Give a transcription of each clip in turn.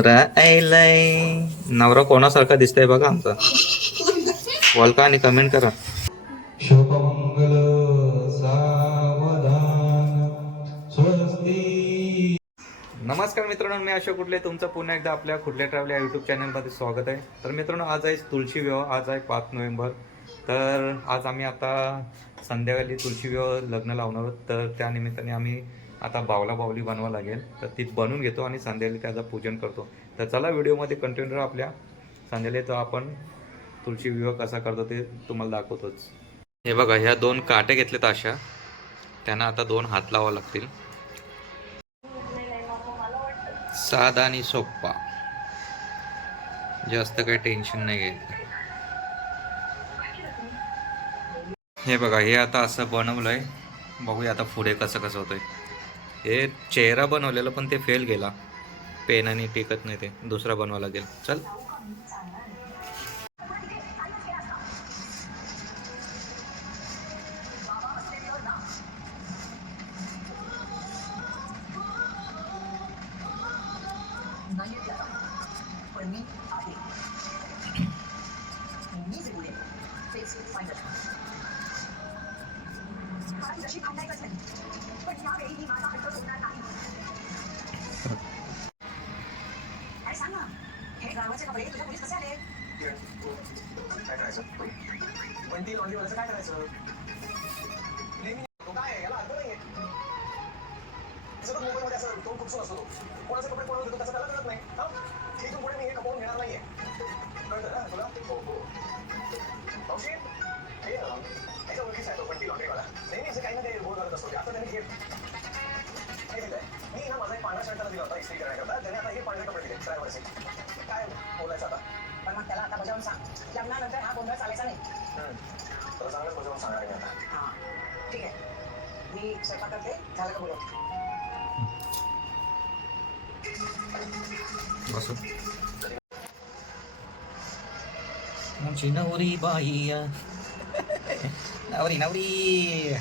नवरा ऐलाय नवरा कोणासारखा दिसतंय बघा आमचा. बोलका आणि कमेंट करा. नमस्कार मित्रांनो मी अशोक कुठले? तुमचं पुन्हा एकदा आपल्या कुठल्या ट्रॅव्हल या युट्यूब चॅनलमध्ये स्वागत आहे. तर मित्रांनो आज आहे तुळशी विवाह आज आहे पाच नोव्हेंबर. तर आज आम्ही आता संध्याकाळी तुळशी विवाह लग्न लावणार आहोत. तर त्या निमित्ताने आम्ही आता बावला बावली बनवा लागेल. तर ती बनवून घेतो आणि संध्याकाळी त्याचं पूजन करतो. तर चला व्हिडिओमध्ये कंटिन्यू आपल्या. संध्याकाळी तर आपण तुळशी विवाह कसा करतो ते तुम्हाला दाखवतोच. हे बघा ह्या दोन काटे घेतलेत अशा. त्यांना आता दोन हात लावा लागतील. साधा आणि सोप्पा. जास्त काही टेन्शन नाही घ्यायचं हे बघा हे आता असं बनवलंय. बघूया आता पुढे कसं कसं होतंय. हे चेहरा बनवलेला पण ते फेल गेला. पेनाने टिकत नाही ते. दुसरा बनवा लागेल. चल. लॉन्ड्रीवाल्याचं काय करायचं? नेहमी तो काय आहे? याला अर्थ नाहीये. सतत मोबाईलमध्ये असं तो खुपसून असतो. कोणाचे कपडे कोणाला देतो त्याचं त्याला कळत नाही. हा? इथून पुढे मी हे कपवून घेणार नाहीये. कळतं ना तुला? हो हो. मावशी हे अं, ह्याच्या ओळखीचा आहे तो पण ती लॉन्ड्रीवाला नेहमी असं काही ना काही बोल करत असतो आता त्यांनी हे हे दिलंय. मी ना माझा एक पांढरा शर्ट दिला होता इस्त्री करण्याकरता. त्याने आता हे पांढरे कपडे दिले ड्रायव्हरचे. काय बोलायचं आता? पण मग त्याला आता बजावून सांग. लग्नानंतर हा गोंधळ चालायचा नाही. तुला चांगलंच बजावून सांगणार मी आता. हा. ठीक आहे. मी स्वयंपाक करते झालं का बोलत? बस. आमची नवरी बाई. नवरी नवरी.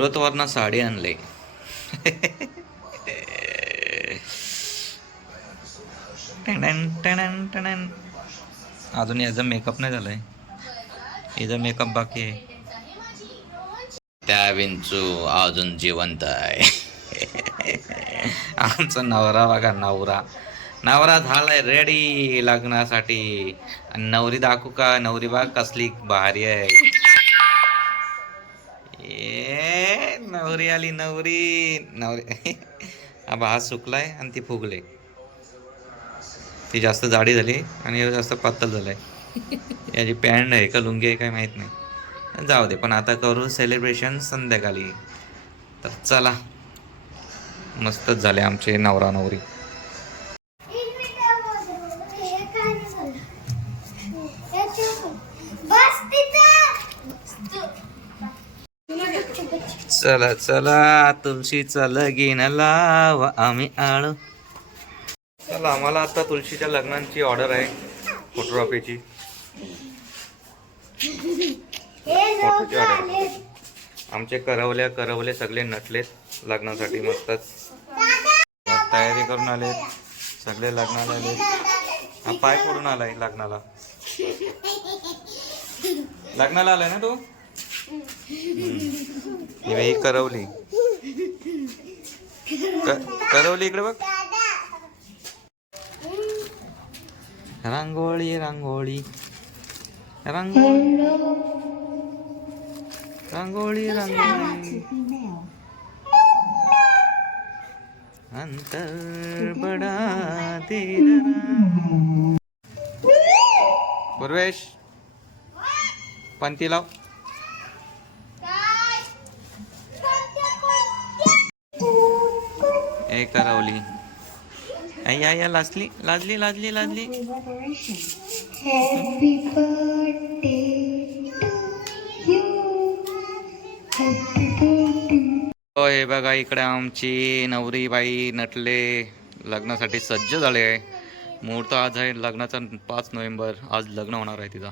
सुरतवरनं साडी आणले टणन, टणन, टणन. अजून याचा मेकअप नाही झालाय. याचा मेकअप बाकी आहे. त्या विंचू अजून जिवंत आहे. आमचा नवरा बघा नवरा. नवरा झालाय रेडी लग्नासाठी. आणि नवरी दाखवू का? नवरी बाग कसली भारी आहे. ए नवरी आली नवरी. नवरी. आबा हा सुकलाय आणि ती फुगले. ती जास्त जाडी झाली आणि जास्त पातळ झालंय. याची पॅन्ट आहे का लुंगी आहे काय माहीत नाही. जाऊ दे पण आता करू सेलिब्रेशन संध्याकाळी. तर चला. मस्तच झाले आमचे नवरा नवरी बस चला चला तुळशीचं लगीन लाव आम्ही आळू. चला आम्हाला आता तुळशीच्या लग्नांची ऑर्डर आहे फोटोग्राफीची. फोटोची ऑर्डर आमचे करवल्या करवले सगळे नटलेत लग्नासाठी मस्तच. तयारी करून आले सगळे लग्नाला आले हा पाय पडून आलाय लग्नाला. लग्नाला आलाय ना तू? ही करवली. क- करवली इकडे बघ. रांगोळी रांगोळी. रांगोळी. रांगोळी रांगोळी. अंतर बडा तेरा पूर्वेश पंती लाव. ए करवली. आई आई लाजली लाजली लाजली लाजली. Birthday. हो हे बघा इकडे आमची नवरी बाई नटले लग्नासाठी सज्ज झाले आहे. मुहूर्त आज आहे लग्नाचा पाच नोव्हेंबर. आज लग्न होणार आहे तिचा.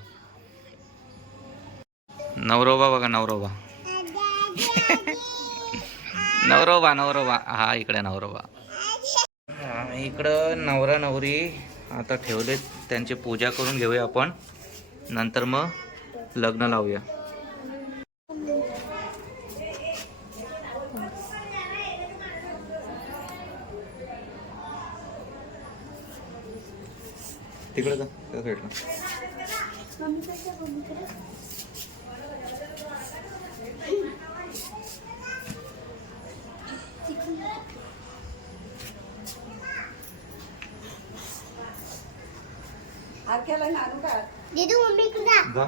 नवरोबा बघा नवरोबा. नवरोबा नवरोबा. हा इकडे नवरोबा. इकडं नवरा नवरी आता ठेवले त्यांची पूजा करून घेऊया आपण. नंतर मग लग्न लावूया. तिकडे जा त्या साईडला का? दीदू मम्मी जा.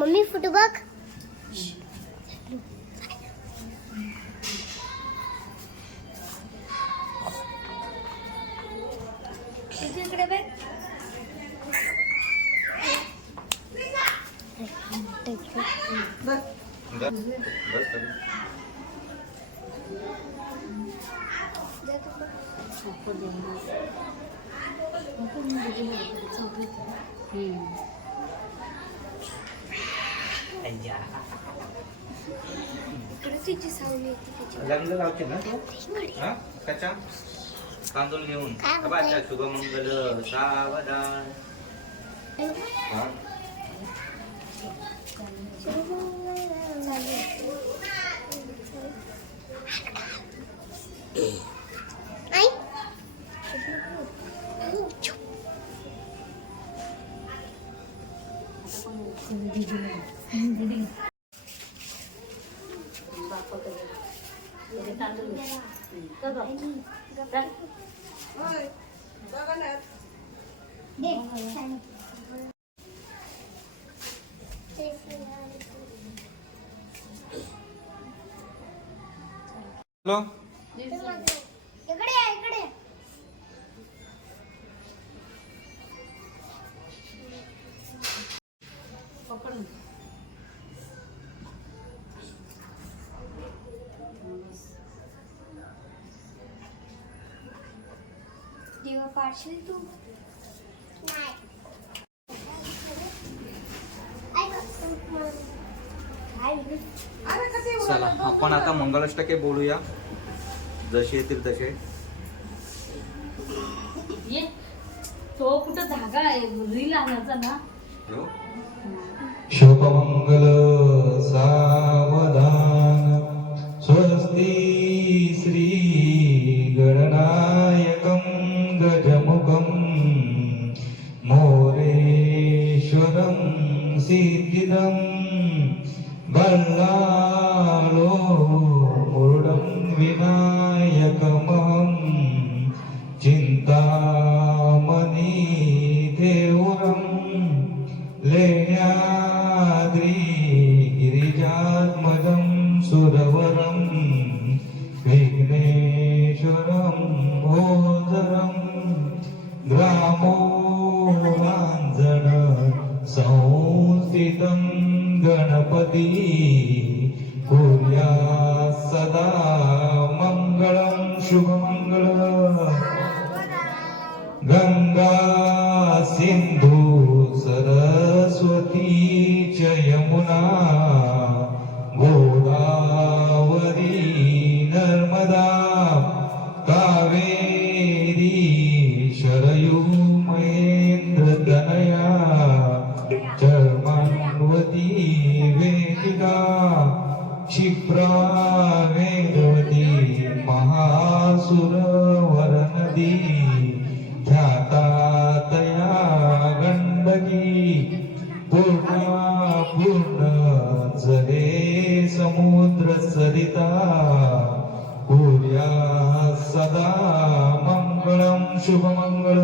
मम्मी फोटो बघ. इकडे बघ. बस. बस खाली. इकडे तिची सावली येते तिची लग्न लावते ना तू हा कच्चा तांदूळ घेऊन काय हा बा, अच्छा शुभमंगल सावधान हा आई हॅलो इकडे. दिवा पाडशील तू नाही अरे कसे चला आपण आता मंगलाष्टके बोलूया. जसे येतील तसे. ये. तो कुठं धागा आहे? रील आणायचा ना. शुभमंगल सावधान. स्वस्ति श्री गणनायकं गजमुखं. मोरेश्वरं सिद्धिदं బల్లాలో మురుడం వినాయకమ? गंगा सिंधू समुद्र सरिता कुर्या सदा मंगळम शुभमंगळ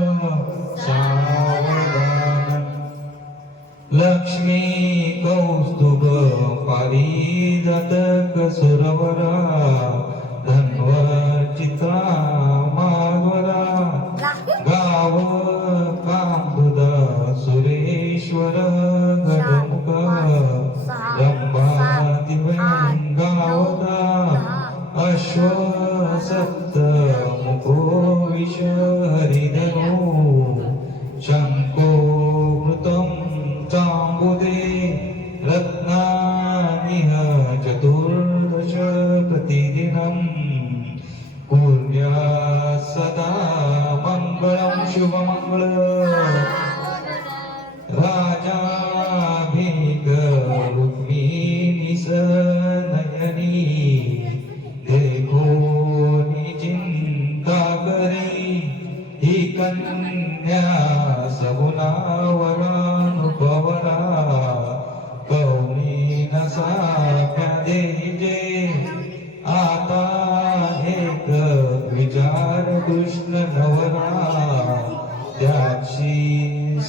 सावधान। लक्ष्मी कौस्तुभ पारिजातक सुरवरा। चाम्बुदे रत्नानिह चतुर्दश प्रतिदिनम् कुर्या सदा मङ्गलं शुभमङ्गल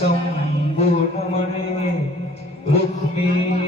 সম্বুর মনে লক্ষ্মী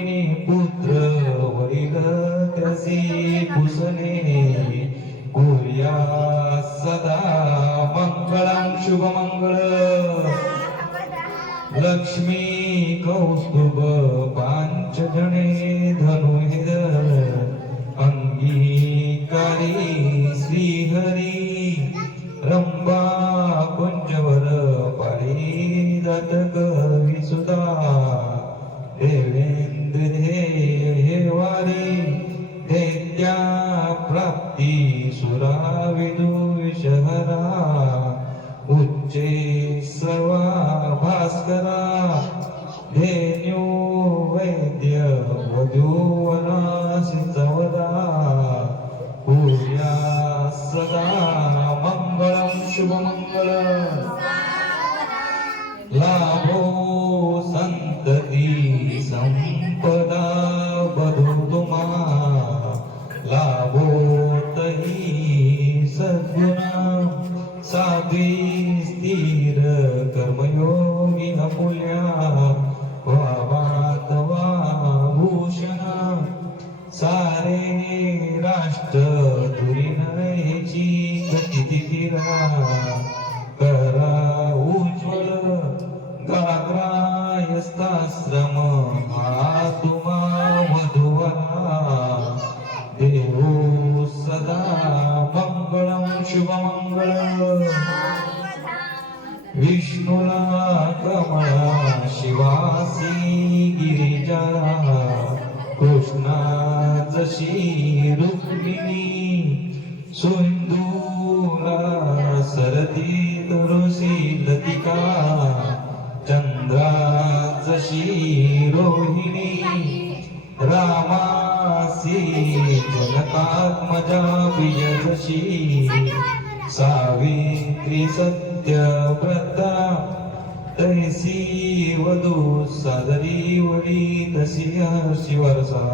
प्राप्ती सुरा विदुषहरा उच्चे सवा भास्करा धेन्यो वैद्य वधू सारे राष्ट्र दुरीनची गती फिरा. जशी रोहिणी रामासी जनकात्मजा प्रिय जशी सावित्री सत्यव्रता तैसी वधू सादरी वडी तशी शिवरसा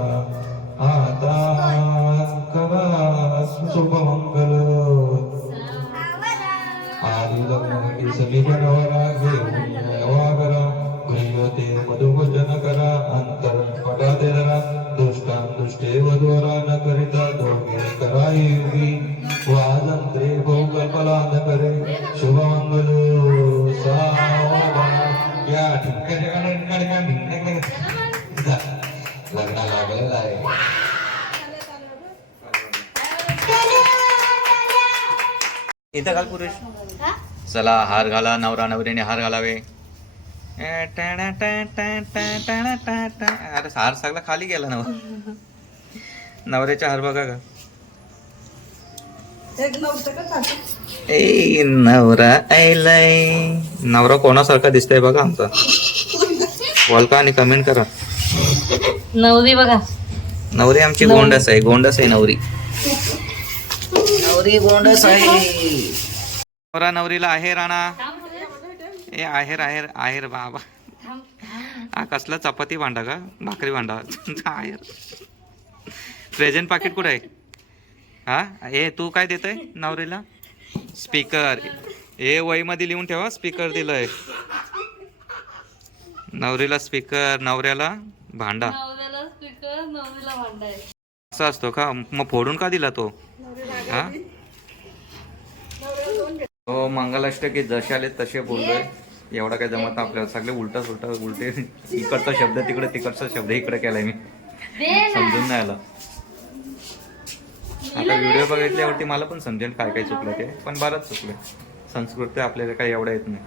आता करा शुभमंगल आदी लग्न सगळी बनवरा घेऊन गृहते मधुभजन करा अंतर पटा देरा दुष्टान दुष्टे वधुवरा न करिता दोघे करा योगी। बहुकल्पला न करे या लग्न लागलेलं आहे. इथं घाल पुरुष. चला हार घाला नवरा नवरीने हार घालावे. अरे हार सगळा खाली गेला ना. नवऱ्याचा हार बघा का का? ए नवरा ऐलाय. नवरा कोणासारखा दिसतोय बघा आमचा. बोलका आणि कमेंट करा. नवरी बघा. नवरी आमची गोंडस आहे गोंडस आहे नवरी. नवरी गोंडस आहे. नवरा नवरीला आहे राणा. ए आहेर आहेर आहेर बाबा. हा कसला चपाती भांडा का? भाकरी भांडा. आहेर. प्रेझेंट पाकिट कुठे आहे? हा ए तू काय देतोय नवरीला? स्पीकर ए वहीमध्ये लिहून ठेवा स्पीकर दिलंय. नवरीला स्पीकर नवऱ्याला भांडा. असा असतो का? मग फोडून का दिला तो? हा? हो मंगलाष्टकी जसे आले तसे बोललोय. एवढा काय जमत नाही आपल्याला. सगळे उलटा सुलटा उलटे इकडचा शब्द तिकडे तिकडचा शब्द इकडे केलाय मी. समजून नाही आला. आता व्हिडिओ बघितल्यावरती मला पण समजेल काय काय चुकलं ते पण बरंच चुकलं संस्कृती आपल्याला काही एवढं येत नाही.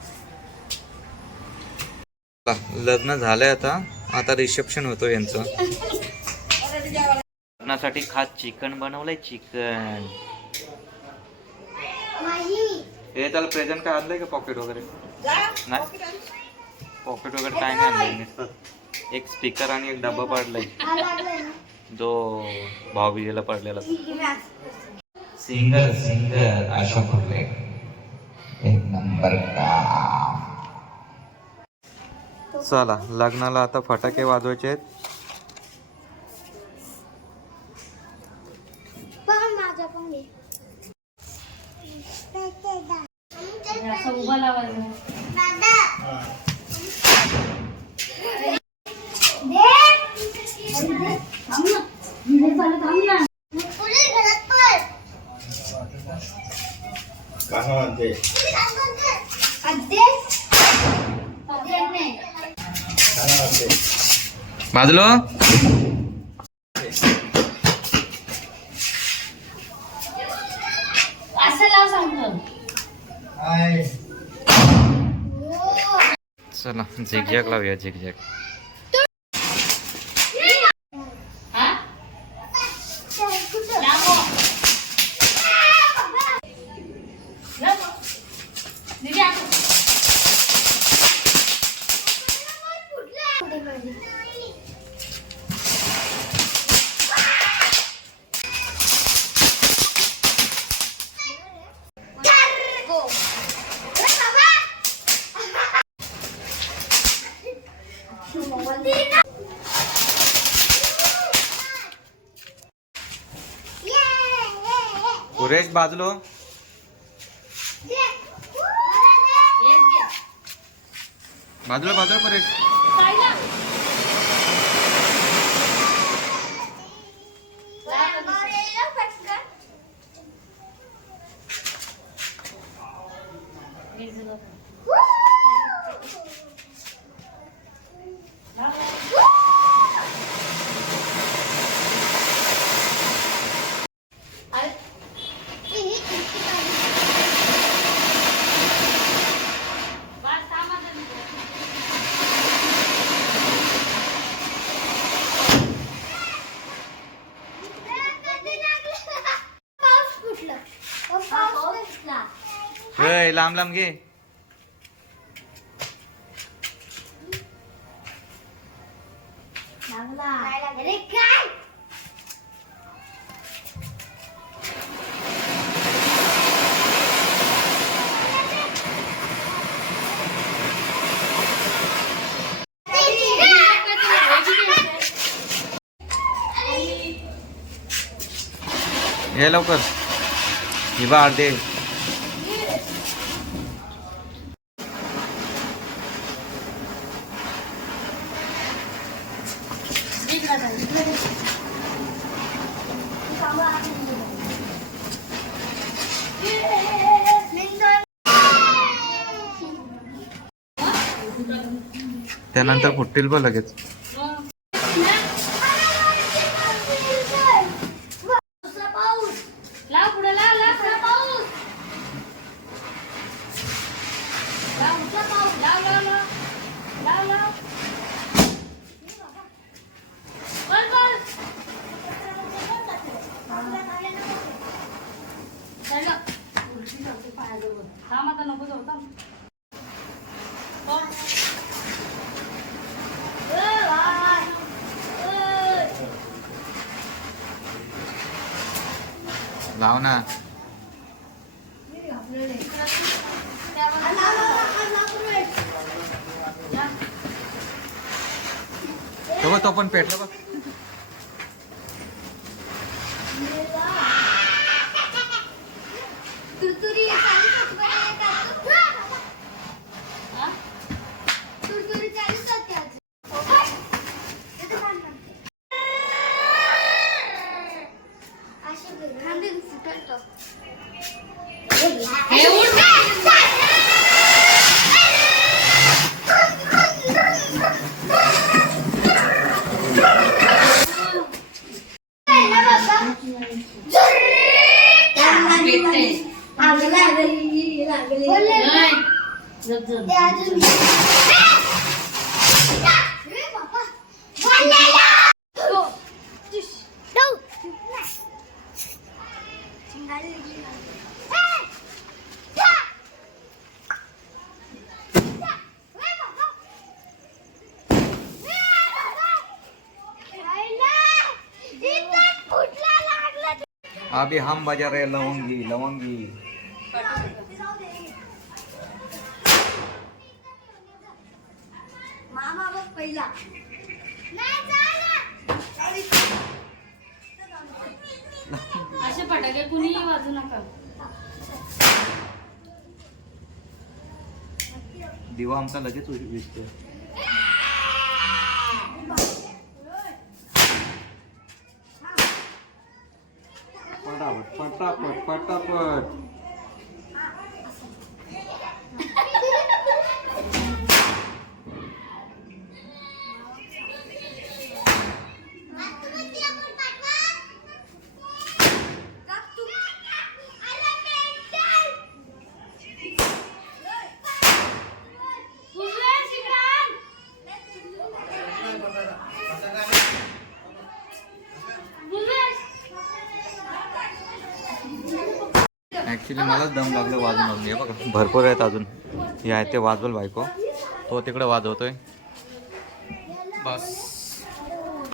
लग्न झालंय आता. आता रिसेप्शन होतो यांचं. लग्नासाठी खास चिकन बनवलंय चिकन. हे त्याला प्रेझेंट काय आणलंय का पॉकेट वगैरे? नाही. पॉकेट वगैरे काय नाही आणलंय नुसतं एक स्पीकर आणि एक डब्बा पडलाय. जो भाऊबीजेला पडलेला. सिंगर सिंगर अशोक कुर्ले एक नंबर का चला लग्नाला आता फटाके वाजवायचे आहेत पण माझा पण घे असं उभा लावायचं थांब ना व्हिडिओ चालू थांब ना वाजलो. असं लाव सांगतो. चला झिकझॅक लावूया झिकझॅक हा लाव लाव दीदी आता सुरेश बाजलो. बाजलो बाजलो बाजूला सुरेश साईला हे सगळं बस थांब आता पाऊस फुटलं पाऊस फुटला ए, लांब लांब घे लागला अरे काय ये लवकर ही बा अर्धे इकडं जा, इकडं जा. त्यानंतर फुटतील बघ लगेच लाव पुढं लाव लाव पुढं पाऊस लाव उठला पाऊस लाव लाव लाव लाव लाव बस बस चला उलटी जाते पायाजवळ थांब आता नको जाऊ थांब हो. लाव ना तो पण पेटला बघ तुरतुरी हा? तुरतुरी चालूच होते आज अशी खांदीन फुटल तो हे उठ. जुर्र बोलले ना. नाही. जप, जप. ते अजून ए, बाबा. बोललेला. तो. तो. शिंगाला लागली ना. ए, जा. जा. ए, बाबा. ए, बाबा. आईला. इथं फुटला लागला अभी हम बजा रहे लवंगी लवंगी। मामा बघ पहिला। नाही झालं असे फटाके कुणीही वाजू नका. दिवा आमचा लगेच विसतो पटापट पटापट. ॲक्च्युली मलाच दम लागलं वाजून अजून हे बघा. भरपूर आहेत अजून. हे आहे ते वाजवल बायको. तो तिकडे वाजवतोय. बस.